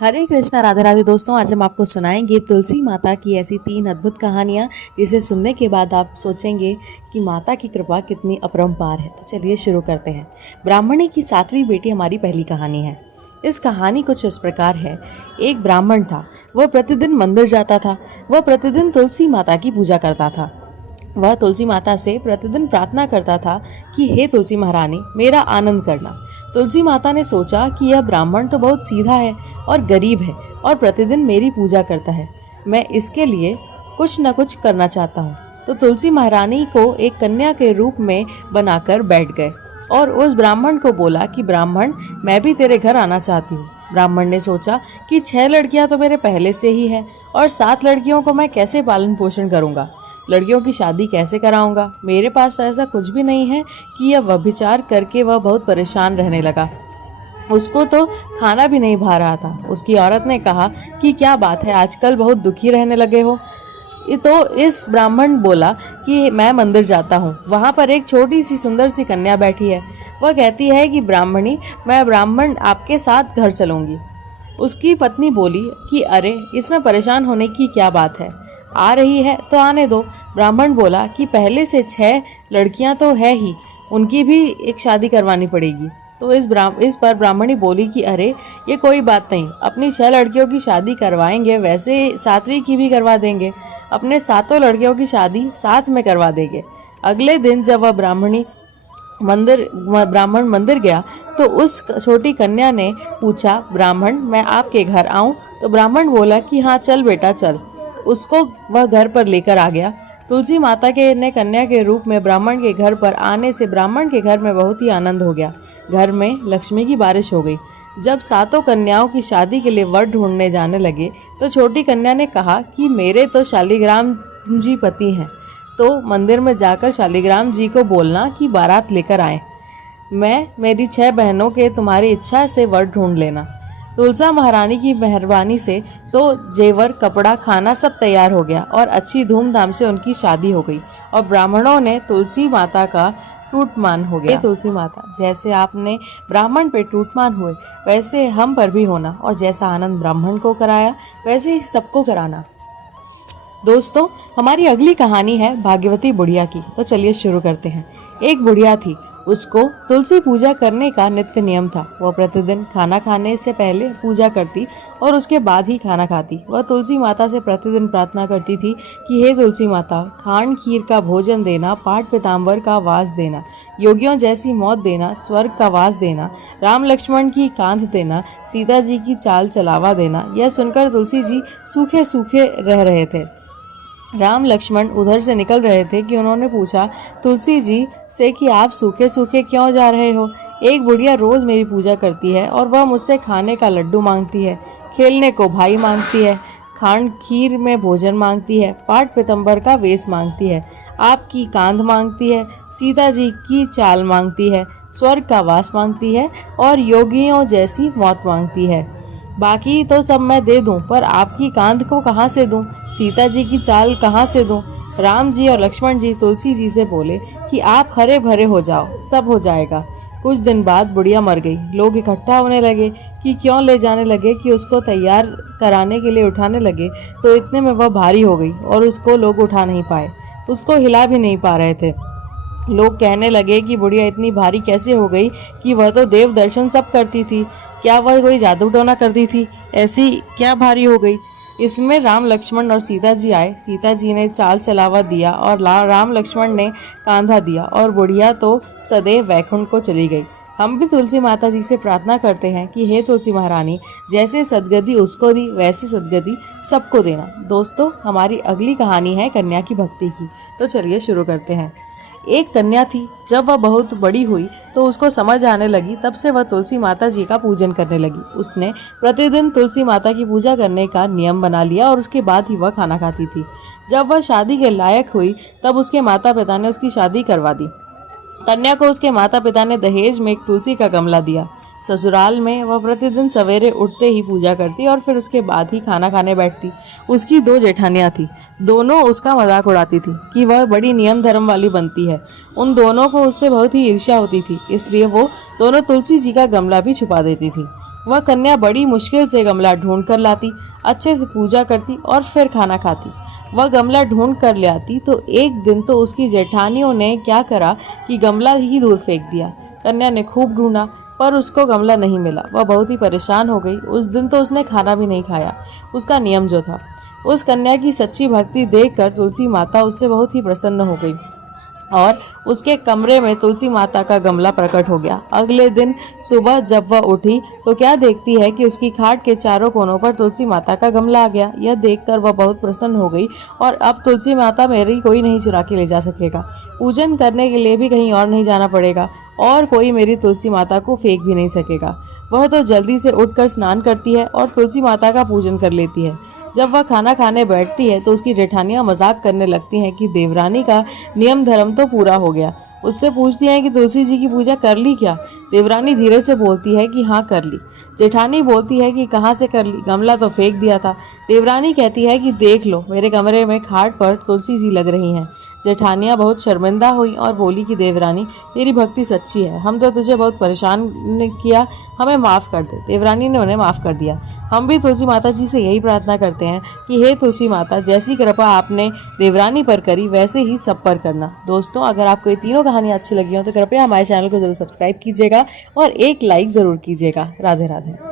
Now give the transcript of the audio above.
हरे कृष्णा, राधे राधे। दोस्तों, आज हम आपको सुनाएंगे तुलसी माता की ऐसी 3 अद्भुत कहानियाँ जिसे सुनने के बाद आप सोचेंगे कि माता की कृपा कितनी अपरंपार है। तो चलिए शुरू करते हैं। ब्राह्मणी की 7वीं बेटी हमारी पहली कहानी है। इस कहानी कुछ इस प्रकार है। एक ब्राह्मण था। वह प्रतिदिन मंदिर जाता था। वह प्रतिदिन तुलसी माता की पूजा करता था। वह तुलसी माता से प्रतिदिन प्रार्थना करता था कि हे तुलसी महारानी, मेरा आनंद करना। तुलसी माता ने सोचा कि यह ब्राह्मण तो बहुत सीधा है और गरीब है और प्रतिदिन मेरी पूजा करता है। मैं इसके लिए कुछ न कुछ करना चाहता हूँ। तो तुलसी महारानी को एक कन्या के रूप में बनाकर बैठ गए और उस ब्राह्मण को बोला कि ब्राह्मण, मैं भी तेरे घर आना चाहती हूँ। ब्राह्मण ने सोचा कि 6 लड़कियां तो मेरे पहले से ही हैं और 7 लड़कियों को मैं कैसे पालन पोषण करूँगा, लड़कियों की शादी कैसे कराऊंगा। मेरे पास तो ऐसा कुछ भी नहीं है कि यह व्यभिचार करके वह बहुत परेशान रहने लगा। उसको तो खाना भी नहीं भा रहा था। उसकी औरत ने कहा कि क्या बात है, आजकल बहुत दुखी रहने लगे हो। तो इस ब्राह्मण बोला कि मैं मंदिर जाता हूँ, वहाँ पर एक छोटी सी सुंदर सी कन्या बैठी है। वह कहती है कि ब्राह्मणी, मैं ब्राह्मण आपके साथ घर चलूँगी। उसकी पत्नी बोली कि अरे, इसमें परेशान होने की क्या बात है, आ रही है तो आने दो। ब्राह्मण बोला कि पहले से 6 लड़कियां तो है ही, उनकी भी एक शादी करवानी पड़ेगी। तो इस पर ब्राह्मणी बोली कि अरे, ये कोई बात नहीं, अपनी 6 लड़कियों की शादी करवाएंगे, वैसे 7वीं की भी करवा देंगे। अपने 7 लड़कियों की शादी साथ में करवा देंगे। अगले दिन जब वह ब्राह्मण मंदिर गया तो उस छोटी कन्या ने पूछा, ब्राह्मण, मैं आपके घर आऊं? तो ब्राह्मण बोला कि हाँ, चल बेटा चल। उसको वह घर पर लेकर आ गया। तुलसी माता के ने कन्या के रूप में ब्राह्मण के घर पर आने से ब्राह्मण के घर में बहुत ही आनंद हो गया। घर में लक्ष्मी की बारिश हो गई। जब 7 कन्याओं की शादी के लिए वर ढूंढने जाने लगे तो छोटी कन्या ने कहा कि मेरे तो शालिग्राम जी पति हैं, तो मंदिर में जाकर शालिग्राम जी को बोलना कि बारात लेकर आए। मेरी 6 बहनों के तुम्हारी इच्छा से वर ढूंढ लेना। तुलसा महारानी की मेहरबानी से तो जेवर, कपड़ा, खाना सब तैयार हो गया और अच्छी धूमधाम से उनकी शादी हो गई और ब्राह्मणों ने तुलसी माता का टूटमान हो गया। तुलसी माता, जैसे आपने ब्राह्मण पे टूटमान हुए वैसे हम पर भी होना, और जैसा आनंद ब्राह्मण को कराया वैसे ही सबको कराना। दोस्तों, हमारी अगली कहानी है भाग्यवती बुढ़िया की। तो चलिए शुरू करते हैं। एक बुढ़िया थी। उसको तुलसी पूजा करने का नित्य नियम था। वह प्रतिदिन खाना खाने से पहले पूजा करती और उसके बाद ही खाना खाती। वह तुलसी माता से प्रतिदिन प्रार्थना करती थी कि हे तुलसी माता, खांड खीर का भोजन देना, पाट पीताम्बर का वास देना, योगियों जैसी मौत देना, स्वर्ग का वास देना, राम लक्ष्मण की कांध देना, सीता जी की चाल चलावा देना। यह सुनकर तुलसी जी सूखे सूखे रह रहे थे। राम लक्ष्मण उधर से निकल रहे थे कि उन्होंने पूछा तुलसी जी से कि आप सूखे सूखे क्यों जा रहे हो? एक बुढ़िया रोज मेरी पूजा करती है और वह मुझसे खाने का लड्डू मांगती है, खेलने को भाई मांगती है, खांड खीर में भोजन मांगती है, पाट पीताम्बर का वेश मांगती है, आपकी कांध मांगती है, सीता जी की चाल मांगती है, स्वर्ग का वास मांगती है और योगियों जैसी मौत मांगती है। बाकी तो सब मैं दे दूं, पर आपकी कांध को कहाँ से दूं? सीता जी की चाल कहाँ से दूं? राम जी और लक्ष्मण जी तुलसी जी से बोले कि आप हरे भरे हो जाओ, सब हो जाएगा। कुछ दिन बाद बुढ़िया मर गई। लोग इकट्ठा होने लगे कि क्यों ले जाने लगे कि उसको तैयार कराने के लिए उठाने लगे तो इतने में वह भारी हो गई और उसको लोग उठा नहीं पाए, उसको हिला भी नहीं पा रहे थे। लोग कहने लगे कि बुढ़िया इतनी भारी कैसे हो गई कि वह तो देव दर्शन सब करती थी, क्या वह कोई जादू टोना करती थी, ऐसी क्या भारी हो गई? इसमें राम लक्ष्मण और सीता जी आए। सीता जी ने चाल चलावा दिया और राम लक्ष्मण ने कांधा दिया और बुढ़िया तो सदैव वैकुंठ को चली गई। हम भी तुलसी माता जी से प्रार्थना करते हैं कि हे तुलसी महारानी, जैसे सदगति उसको दी वैसे सदगति सबको देना। दोस्तों, हमारी अगली कहानी है कन्या की भक्ति की। तो चलिए शुरू करते हैं। एक कन्या थी। जब वह बहुत बड़ी हुई तो उसको समझ आने लगी, तब से वह तुलसी माता जी का पूजन करने लगी। उसने प्रतिदिन तुलसी माता की पूजा करने का नियम बना लिया और उसके बाद ही वह खाना खाती थी। जब वह शादी के लायक हुई तब उसके माता पिता ने उसकी शादी करवा दी। कन्या को उसके माता पिता ने दहेज में एक तुलसी का गमला दिया। ससुराल में वह प्रतिदिन सवेरे उठते ही पूजा करती और फिर उसके बाद ही खाना खाने बैठती। उसकी 2 जेठानियां थी। दोनों उसका मजाक उड़ाती थी कि वह बड़ी नियम धर्म वाली बनती है। उन दोनों को उससे बहुत ही ईर्ष्या होती थी, इसलिए वो दोनों तुलसी जी का गमला भी छुपा देती थी। वह कन्या बड़ी मुश्किल से गमला ढूंढ कर लाती, अच्छे से पूजा करती और फिर खाना खाती। वह गमला ढूंढ कर ले आती तो एक दिन तो उसकी जेठानियों ने क्या करा कि गमला ही दूर फेंक दिया। कन्या ने खूब ढूंढा पर उसको गमला नहीं मिला। वह बहुत ही परेशान हो गई। उस दिन तो उसने खाना भी नहीं खाया, उसका नियम जो था। उस कन्या की सच्ची भक्ति देखकर तुलसी माता उससे बहुत ही प्रसन्न हो गई और उसके कमरे में तुलसी माता का गमला प्रकट हो गया। अगले दिन सुबह जब वह उठी तो क्या देखती है कि उसकी खाट के चारों कोनों पर तुलसी माता का गमला आ गया। यह देखकर वह बहुत प्रसन्न हो गई और अब तुलसी माता मेरी कोई नहीं चुरा के ले जा सकेगा, पूजन करने के लिए भी कहीं और नहीं जाना पड़ेगा और कोई मेरी तुलसी माता को फेंक भी नहीं सकेगा। वह तो जल्दी से उठकर स्नान करती है और तुलसी माता का पूजन कर लेती है। जब वह खाना खाने बैठती है तो उसकी जेठानियां मजाक करने लगती हैं कि देवरानी का नियम धर्म तो पूरा हो गया। उससे पूछती हैं कि तुलसी जी की पूजा कर ली क्या। देवरानी धीरे से बोलती है कि हाँ कर ली। जेठानी बोलती है कि कहाँ से कर ली, गमला तो फेंक दिया था। देवरानी कहती है कि देख लो, मेरे कमरे में खाट पर तुलसी जी लग रही हैं। जेठानियाँ बहुत शर्मिंदा हुई और बोली कि देवरानी तेरी भक्ति सच्ची है, हम तो तुझे बहुत परेशान किया, हमें माफ़ कर दे। देवरानी ने उन्हें माफ़ कर दिया। हम भी तुलसी माता जी से यही प्रार्थना करते हैं कि हे तुलसी माता, जैसी कृपा आपने देवरानी पर करी वैसे ही सब पर करना। दोस्तों, अगर आपको ये तीनों कहानियाँ अच्छी लगी हो तो कृपया हमारे चैनल को जरूर सब्सक्राइब कीजिएगा और एक लाइक ज़रूर कीजिएगा। राधे राधे।